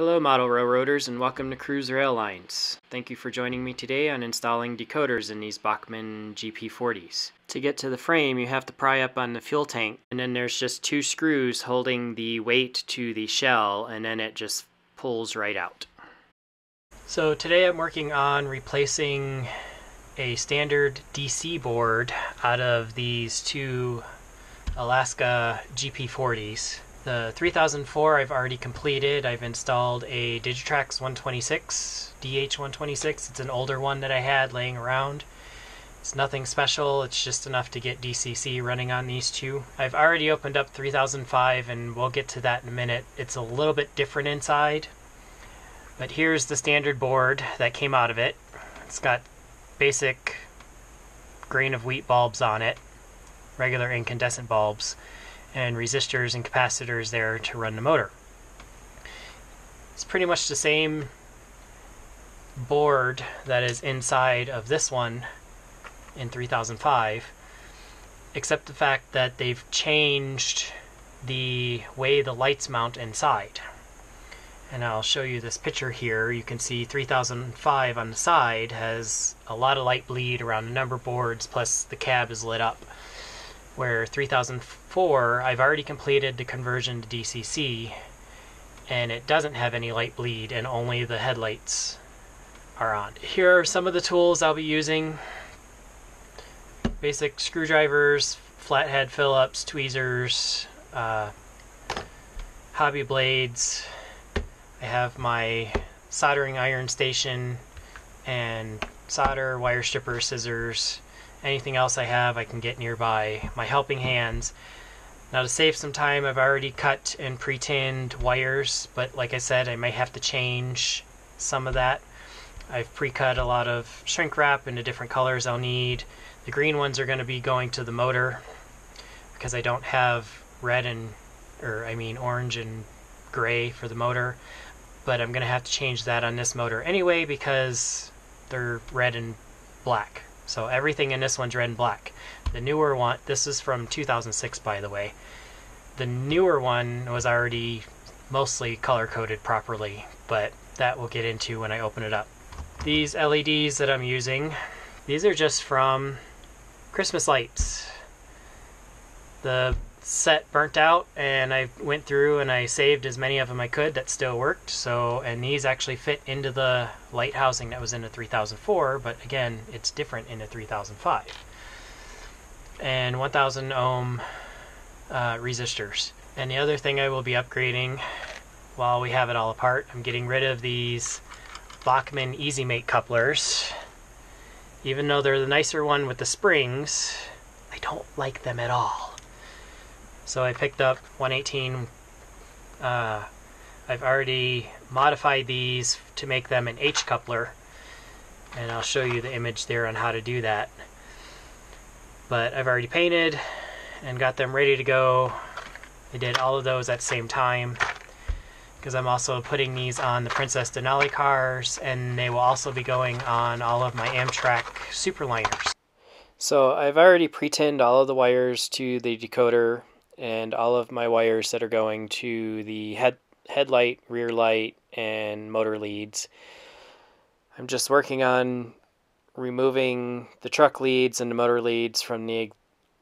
Hello model railroaders and welcome to Cruise Rail Lines. Thank you for joining me today on installing decoders in these Bachmann GP40s. To get to the frame you have to pry up on the fuel tank, and then there's just two screws holding the weight to the shell, and then it just pulls right out. So today I'm working on replacing a standard DC board out of these two Alaska GP40s. The 3004 I've already completed. I've installed a Digitrax 126, DH126. It's an older one that I had laying around. It's nothing special, it's just enough to get DCC running on these two. I've already opened up 3005 and we'll get to that in a minute. It's a little bit different inside. But here's the standard board that came out of it. It's got basic grain of wheat bulbs on it, regular incandescent bulbs, and resistors and capacitors there to run the motor. It's pretty much the same board that is inside of this one in 3005, except the fact that they've changed the way the lights mount inside. And I'll show you this picture here. You can see 3005 on the side has a lot of light bleed around the number boards, plus the cab is lit up. Where 3004, I've already completed the conversion to DCC, and it doesn't have any light bleed, and only the headlights are on. Here are some of the tools I'll be using. Basic screwdrivers, flathead Phillips, tweezers, hobby blades. I have my soldering iron station and solder, wire stripper, scissors. Anything else I have I can get nearby. My helping hands. Now to save some time, I've already cut and pre-tinned wires, but like I said, I may have to change some of that. I've pre-cut a lot of shrink wrap into different colors I'll need. The green ones are going to be going to the motor because I don't have orange and gray for the motor, but I'm going to have to change that on this motor anyway because they're red and black. So everything in this one's red and black. The newer one, this is from 2006 by the way, the newer one was already mostly color coded properly, but that we'll get into when I open it up. These LEDs that I'm using, these are just from Christmas lights. The set burnt out and I went through and I saved as many of them I could that still worked. So, and these actually fit into the light housing that was in the 3004, but again it's different in the 3005. And 1000 ohm resistors. And the other thing I will be upgrading while we have it all apart, I'm getting rid of these Bachmann Easy Mate couplers. Even though they're the nicer one with the springs, I don't like them at all. So I picked up 118. I've already modified these to make them an H coupler, and I'll show you the image there on how to do that. But I've already painted and got them ready to go. I did all of those at the same time because I'm also putting these on the Princess Denali cars, and they will also be going on all of my Amtrak Superliners. So I've already pre-tinned all of the wires to the decoder and all of my wires that are going to the headlight, rear light, and motor leads. I'm just working on removing the truck leads and the motor leads from the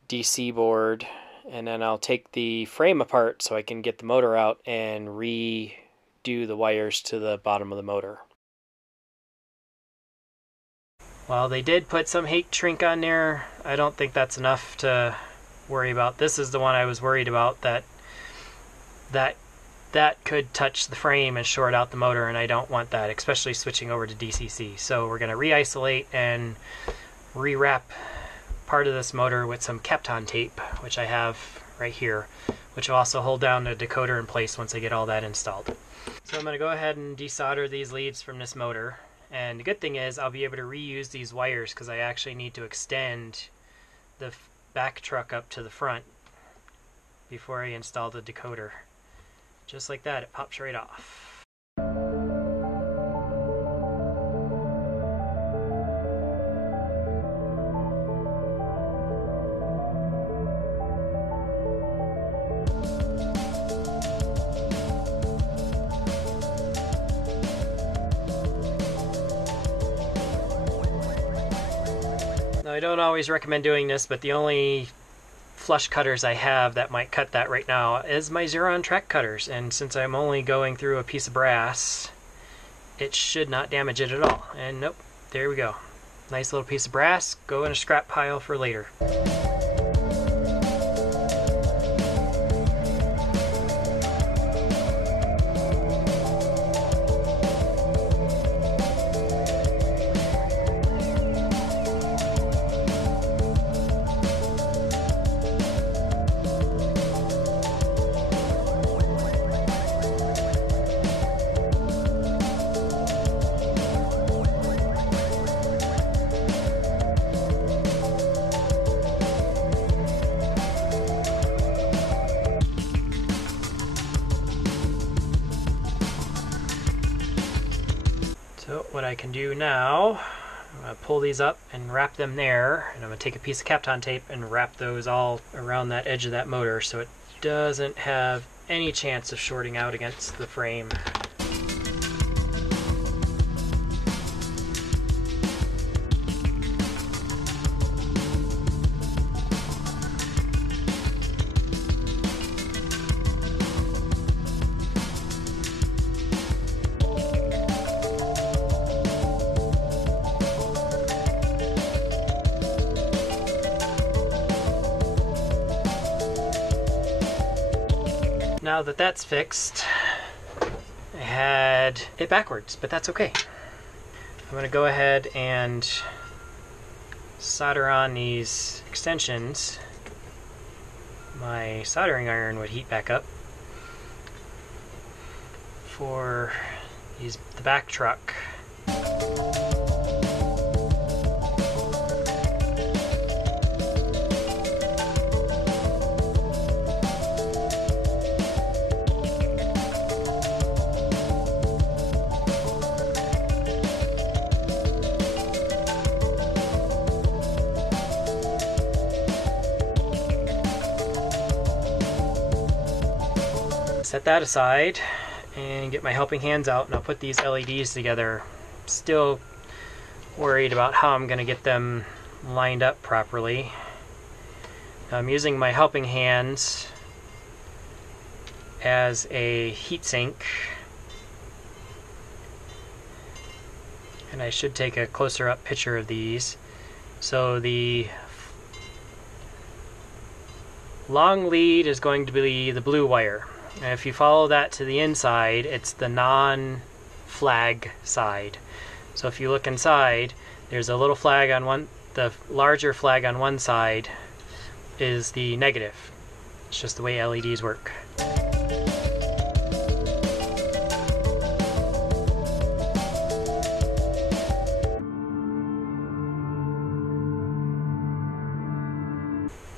DC board, and then I'll take the frame apart so I can get the motor out and redo the wires to the bottom of the motor. While they did put some heat shrink on there, I don't think that's enough to worry about. This is the one I was worried about, that could touch the frame and short out the motor, and I don't want that, especially switching over to DCC. So we're going to re-isolate and rewrap part of this motor with some Kapton tape, which I have right here, which will also hold down the decoder in place once I get all that installed. So I'm going to go ahead and desolder these leads from this motor, and the good thing is I'll be able to reuse these wires because I actually need to extend the back truck up to the front before I install the decoder. Just like that, it pops right off. I don't always recommend doing this, but the only flush cutters I have that might cut that right now is my Xeron track cutters, and since I'm only going through a piece of brass, it should not damage it at all. And nope, there we go. Nice little piece of brass, go in a scrap pile for later. So what I can do now, I'm going to pull these up and wrap them there, and I'm going to take a piece of Kapton tape and wrap those all around that edge of that motor so it doesn't have any chance of shorting out against the frame. Now that that's fixed, I had it backwards, but that's okay. I'm going to go ahead and solder on these extensions. My soldering iron would heat back up for the back truck. Set that aside and get my helping hands out, and I'll put these LEDs together. Still worried about how I'm going to get them lined up properly. I'm using my helping hands as a heatsink, and I should take a closer up picture of these. So the long lead is going to be the blue wire. And if you follow that to the inside, it's the non-flag side. So if you look inside, there's a little flag on one, the larger flag on one side is the negative. It's just the way LEDs work.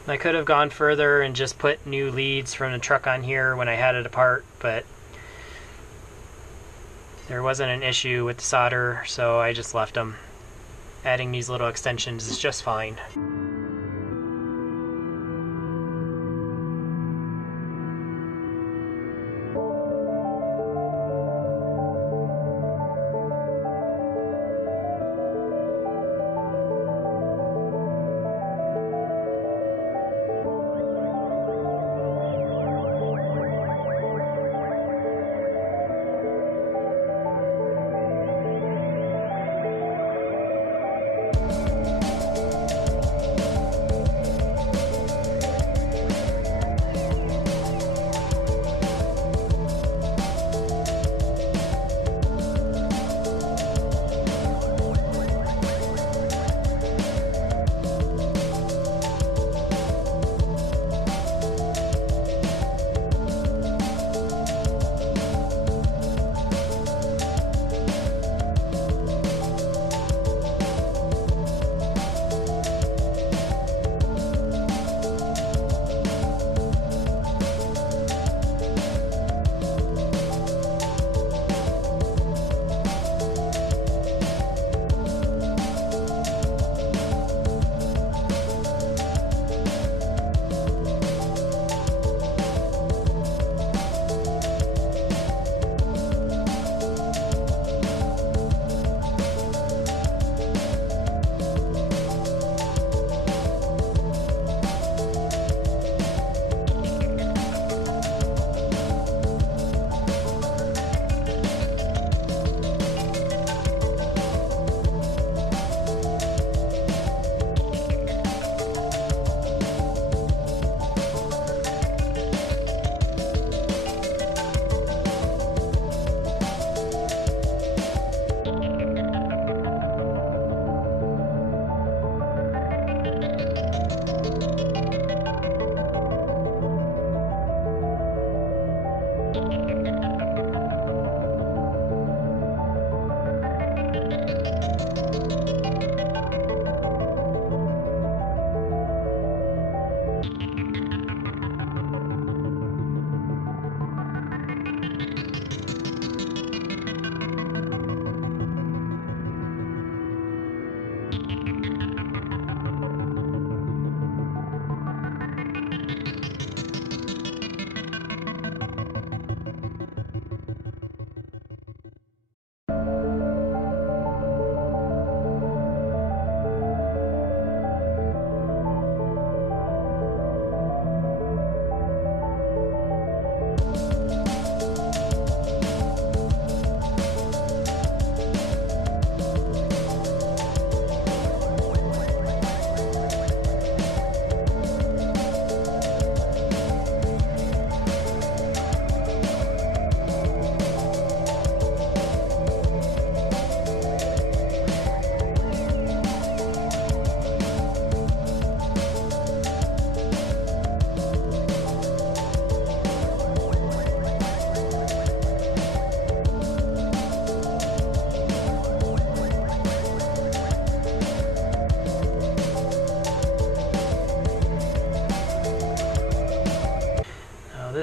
I could have gone further and just put new leads from the truck on here when I had it apart, but there wasn't an issue with the solder, so I just left them. Adding these little extensions is just fine.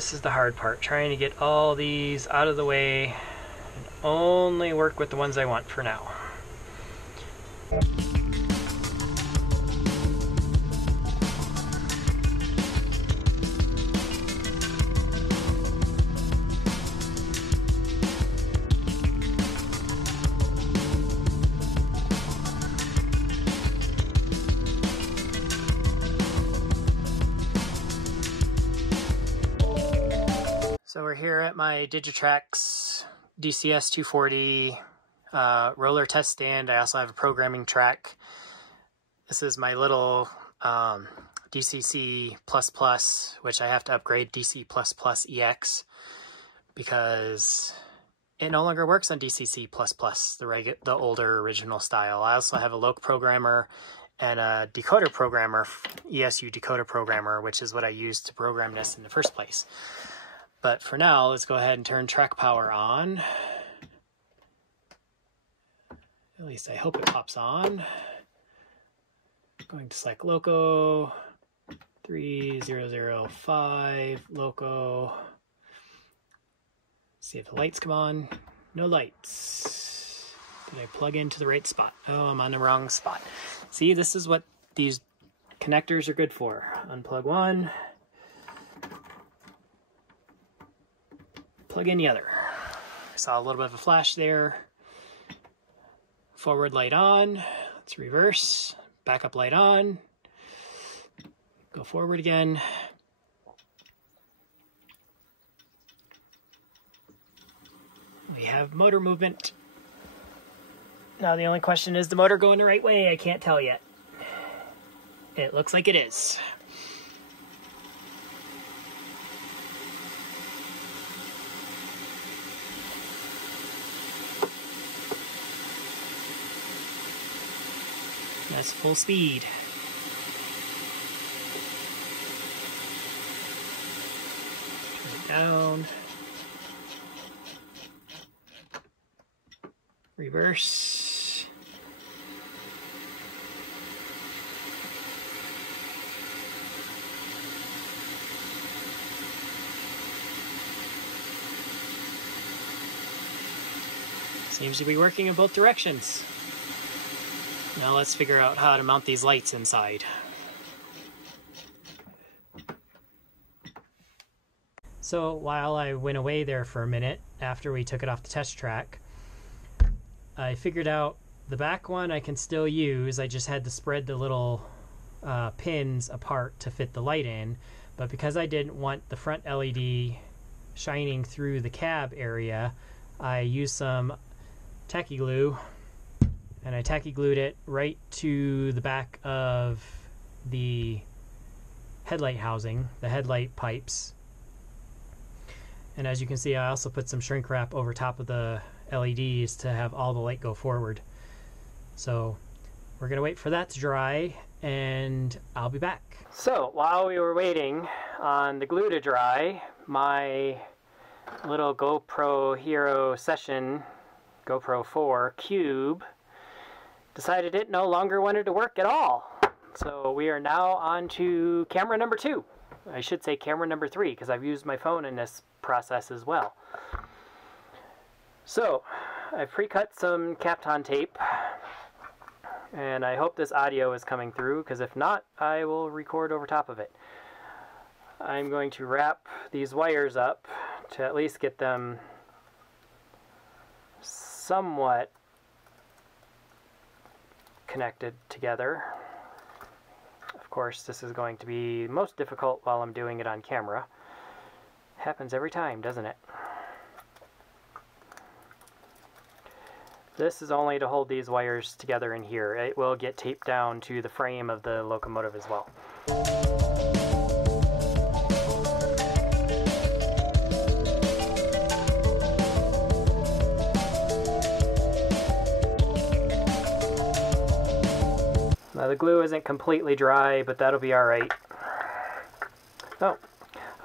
This is the hard part, trying to get all these out of the way and only work with the ones I want for now. So we're here at my Digitrax DCS 240 roller test stand. I also have a programming track. This is my little DCC++, which I have to upgrade DC++ EX because it no longer works on DCC++, the older original style. I also have a loc programmer and a decoder programmer, ESU decoder programmer, which is what I used to program this in the first place. But for now, let's go ahead and turn track power on. At least I hope it pops on. Going to select loco, 3005, loco. See if the lights come on. No lights. Did I plug into the right spot? Oh, I'm on the wrong spot. See, this is what these connectors are good for. Unplug one. Plug in the other. I saw a little bit of a flash there. Forward light on. Let's reverse. Backup light on. Go forward again. We have motor movement. Now the only question is the motor going the right way? I can't tell yet. It looks like it is. That's full speed. Turn it down. Reverse. Seems to be working in both directions. Now let's figure out how to mount these lights inside. So while I went away there for a minute after we took it off the test track, I figured out the back one I can still use. I just had to spread the little pins apart to fit the light in. But because I didn't want the front LED shining through the cab area, I used some tacky glue. And I tacky glued it right to the back of the headlight housing, the headlight pipes. And as you can see, I also put some shrink wrap over top of the LEDs to have all the light go forward. So we're gonna wait for that to dry and I'll be back. So while we were waiting on the glue to dry, my little GoPro Hero Session, GoPro 4 Cube, decided it no longer wanted to work at all. So we are now on to camera number 2. I should say camera number 3 because I've used my phone in this process as well. So I've pre-cut some Kapton tape and I hope this audio is coming through because if not, I will record over top of it. I'm going to wrap these wires up to at least get them somewhat connected together. Of course, this is going to be most difficult while I'm doing it on camera. Happens every time, doesn't it? This is only to hold these wires together in here. It will get taped down to the frame of the locomotive as well. Now the glue isn't completely dry, but that'll be alright. Oh,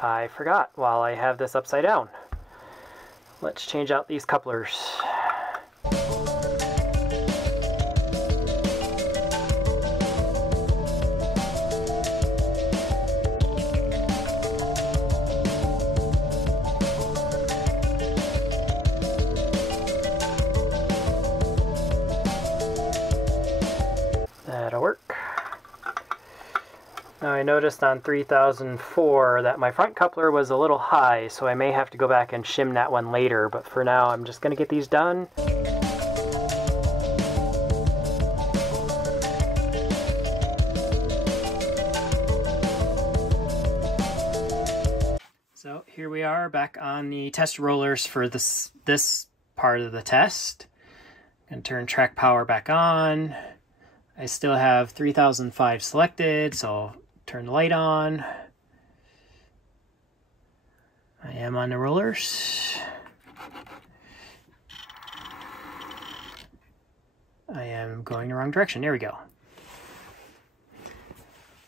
I forgot while I have this upside down. Let's change out these couplers. I noticed on 3004 that my front coupler was a little high, so I may have to go back and shim that one later, but for now I'm just going to get these done. So here we are back on the test rollers for this part of the test. I'm going to turn track power back on. I still have 3005 selected, so turn the light on. I am on the rollers. I am going the wrong direction. There we go.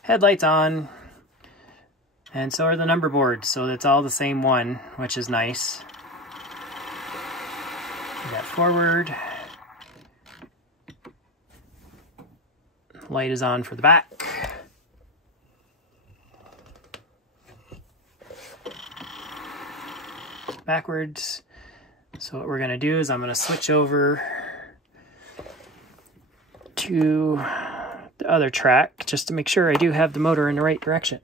Headlights on. And so are the number boards, so it's all the same one, which is nice. We got forward. Light is on for the back. Backwards. So what we're going to do is I'm going to switch over to the other track just to make sure I do have the motor in the right direction.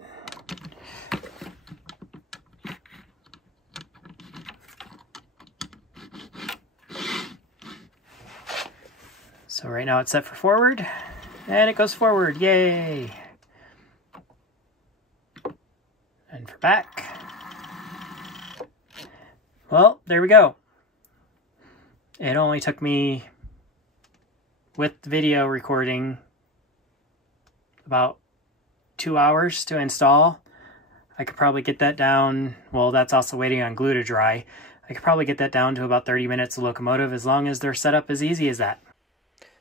So right now it's set for forward, and it goes forward, yay! And for back. Well, there we go. It only took me, with the video recording, about 2 hours to install. I could probably get that down, well, that's also waiting on glue to dry. I could probably get that down to about 30 minutes of locomotive as long as their setup is easy as that.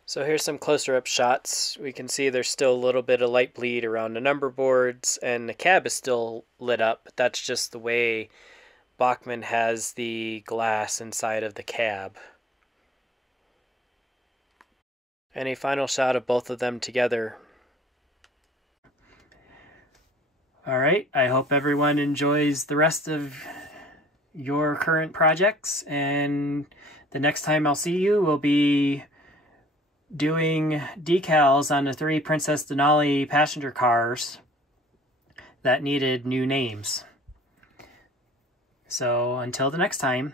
So here's some closer up shots. We can see there's still a little bit of light bleed around the number boards, and the cab is still lit up, but that's just the way Bachmann has the glass inside of the cab. And a final shot of both of them together. Alright, I hope everyone enjoys the rest of your current projects, and the next time I'll see you will be doing decals on the 3 Princess Denali passenger cars that needed new names. So until the next time,